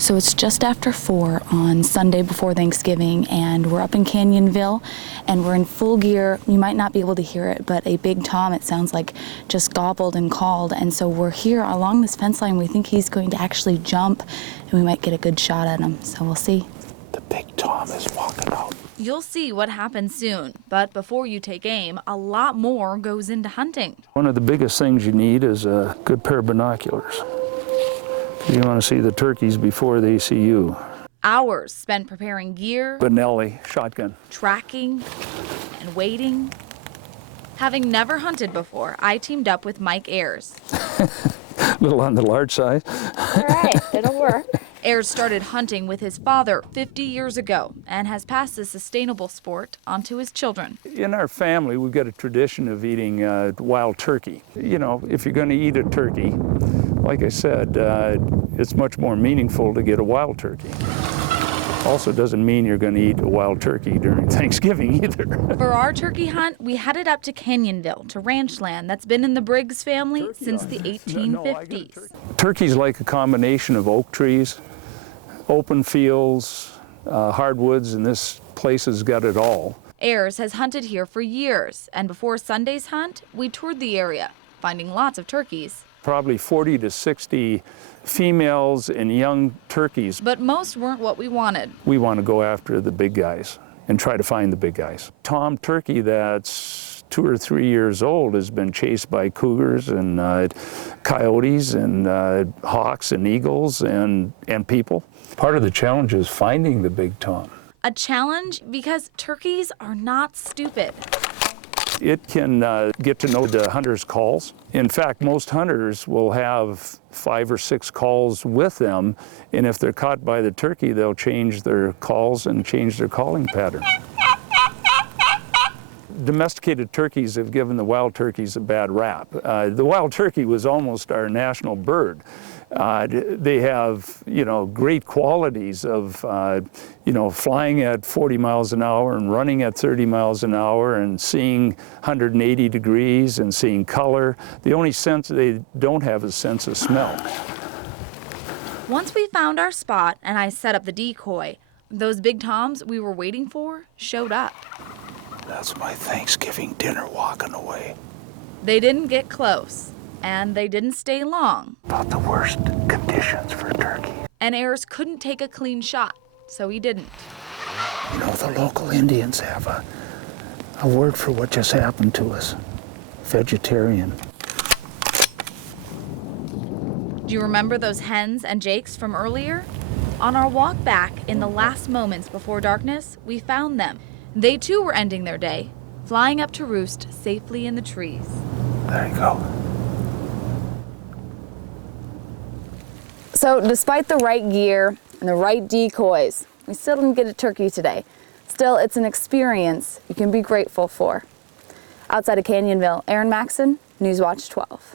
So it's just after 4 on Sunday before Thanksgiving, and we're up in Canyonville, and we're in full gear. You might not be able to hear it, but a big tom, it sounds like, just gobbled and called. And so we're here along this fence line. We think he's going to actually jump, and we might get a good shot at him. So we'll see. The big tom is walking out. You'll see what happens soon, but before you take aim, a lot more goes into hunting. One of the biggest things you need is a good pair of binoculars. You want to see the turkeys before they see you. Hours spent preparing gear, Benelli shotgun, tracking, and waiting. Having never hunted before, I teamed up with Mike Ayers. a little on the large side. All right, it'll work. Ayers started hunting with his father 50 years ago and has passed the sustainable sport on to his children. In our family, we've got a tradition of eating wild turkey. You know, if you're going to eat a turkey, like I said, it's much more meaningful to get a wild turkey. Also doesn't mean you're going to eat a wild turkey during Thanksgiving either. For our turkey hunt, we headed up to Canyonville, to ranch land that's been in the Briggs family since the 1850s. Turkey's like a combination of oak trees, open fields, hardwoods, and this place has got it all. Ayers has hunted here for years, and before Sunday's hunt, we toured the area, finding lots of turkeys. Probably 40 to 60 females and young turkeys. But most weren't what we wanted. We want to go after the big guys and try to find the big guys. Tom turkey that's 2 or 3 years old has been chased by cougars and coyotes and hawks and eagles and people. Part of the challenge is finding the big tom. A challenge because turkeys are not stupid. It can get to know the hunter's calls. In fact, most hunters will have 5 or 6 calls with them, and if they're caught by the turkey, they'll change their calls and change their calling pattern. Domesticated turkeys have given the wild turkeys a bad rap. The wild turkey was almost our national bird. They have, great qualities of, flying at 40 miles an hour and running at 30 miles an hour and seeing 180 degrees and seeing color. The only sense they don't have is sense of smell. Once we found our spot and I set up the decoy, those big toms we were waiting for showed up. That's my Thanksgiving dinner walking away. They didn't get close, and they didn't stay long. About the worst conditions for turkey. And Ayers couldn't take a clean shot, so he didn't. The local Indians have a word for what just happened to us. Vegetarian. Do you remember those hens and jakes from earlier? On our walk back in the last moments before darkness, we found them. They too were ending their day, flying up to roost safely in the trees. There you go. So despite the right gear and the right decoys, we still didn't get a turkey today. Still, it's an experience you can be grateful for. Outside of Canyonville, Erin Maxson, Newswatch 12.